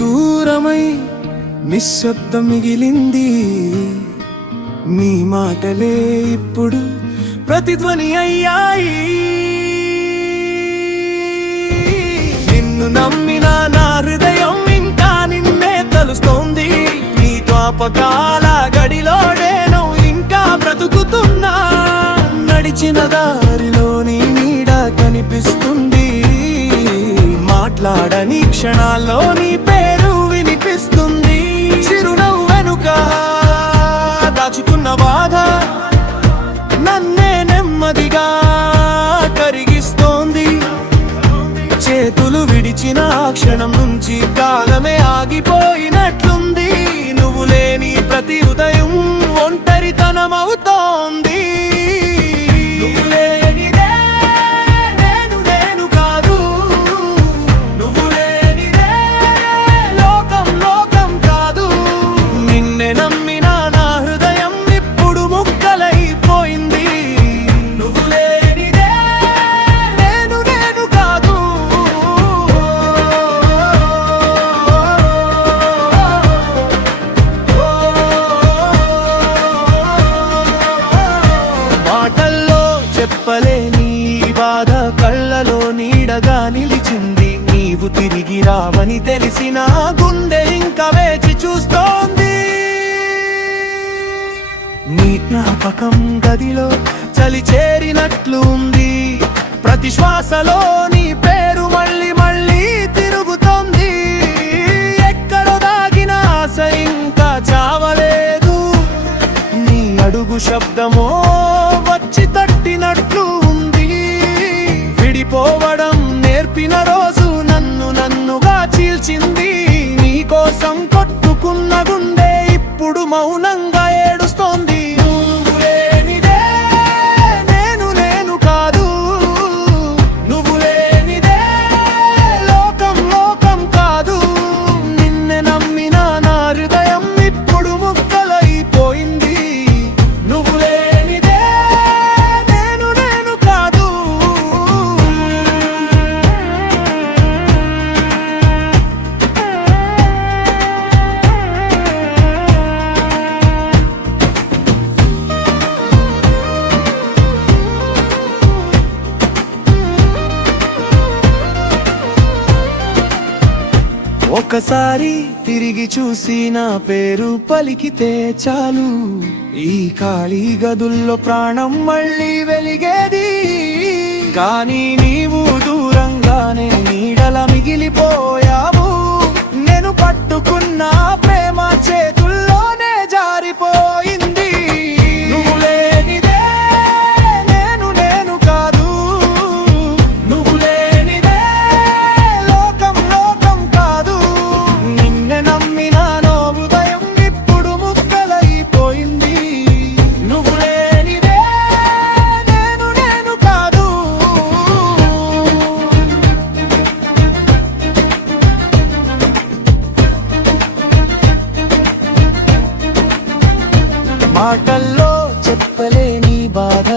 దూరమై నిశ్శబ్దం మిగిలింది. నీ మాటలే ఇప్పుడు ప్రతిధ్వని అయ్యాయి. నిన్ను నమ్మిన నా హృదయం ఇంకా నిన్నే తలుస్తోంది. నీ జ్ఞాపకాల గడిలో నేను ఇంకా బ్రతుకుతున్నా. నడిచిన దారిలో నీ నీడ కనిపిస్తుంది. మాట్లాడని క్షణాల్లో నీ పేరు వినిపిస్తుంది. చిరునవ్వు వెనుక దాచుకున్న బాధ నన్నే నెమ్మదిగా కరిగిస్తోంది. చేతులు విడిచిన క్షణం నుంచి కాలమే ఆగిపోయినట్లుంది. నువ్వు లేని ప్రతి ఉదయం ఒంటరితనమవుతోంది. చెప్పలేని బాధ కళ్ళలో నీడగా నిలిచింది. నీవు తిరిగి రావని తెలిసిన గుండె ఇంకా వేచి చూస్తోంది. నీ జ్ఞాపకం గదిలో చలి చేరినట్లు ఉంది. ప్రతి శ్వాసలో నీ పేరు మళ్ళీ మళ్ళీ తిరుగుతోంది. ఎక్కడో దాగిన ఆశ ఇంకా చావలేదు. నీ అడుగు శబ్దమో వచ్చి తట్టినట్లు ఉంది. విడిపోవడం నేర్పిన రోజు నన్నుగా చీల్చింది. నీ కోసం కొట్టుకున్న గుండె ఇప్పుడు మౌనంగా ఏడుస్తోంది. నేను కాదు, నువ్వు లేనిదే లోకం కాదు. నిన్నే నమ్మిన నా హృదయం ఇప్పుడు ముక్కలైపోయింది. నువ్వు ఒకసారి తిరిగి చూసి నా పేరు పలికితే చాలు. ఈ ఖాళీ గదుల్లో ప్రాణం మళ్ళీ వెలిగేది. కానీ నీవు దూరంగానే నీడల మిగిలిపోయావు. నేను పట్టుకున్న ప్రేమ చేతుల్లోనే జారిపోయింది. నువ్వు లేనిదే నేను కాదు, నువ్వు లేనిదే లోకం కాదు. నిన్నే నమ్మిన నా హృదయం ఇప్పుడు ముక్కలైపోయింది. నువ్వు లేనిదే నేను కాదు. మాటల్లో చెప్పలేని బాధ